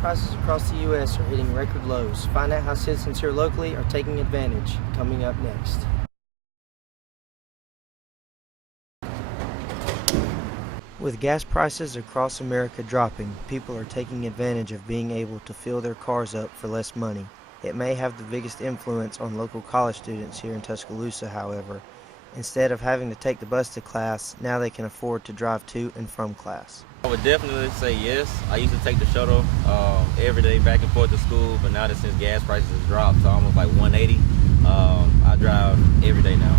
prices across the U.S. are hitting record lows. Find out how citizens here locally are taking advantage. Coming up next. With gas prices across America dropping, people are taking advantage of being able to fill their cars up for less money. It may have the biggest influence on local college students here in Tuscaloosa, however. Instead of having to take the bus to class, now they can afford to drive to and from class. I would definitely say yes. I used to take the shuttle every day back and forth to school, but now that since gas prices have dropped to almost like 180, I drive every day now.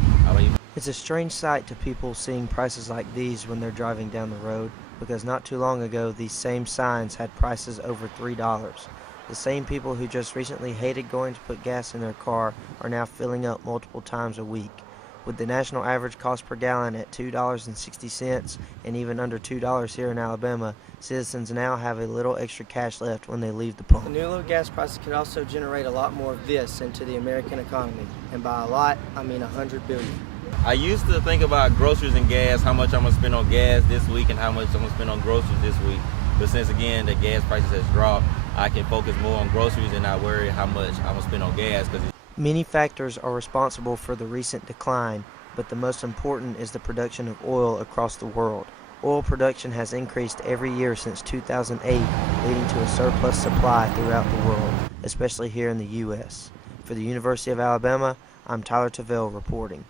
It's a strange sight to people seeing prices like these when they're driving down the road, because not too long ago these same signs had prices over $3. The same people who just recently hated going to put gas in their car are now filling up multiple times a week. With the national average cost per gallon at $2.60 and even under $2 here in Alabama, citizens now have a little extra cash left when they leave the pump. The new low gas prices could also generate a lot more of this into the American economy. And by a lot, I mean $100 billion. I used to think about groceries and gas, how much I'm going to spend on gas this week and how much I'm going to spend on groceries this week. But since, again, the gas prices has dropped, I can focus more on groceries and not worry how much I'm going to spend on gas. Many factors are responsible for the recent decline, but the most important is the production of oil across the world. Oil production has increased every year since 2008, leading to a surplus supply throughout the world, especially here in the U.S. For the University of Alabama, I'm Tyler Tavell reporting.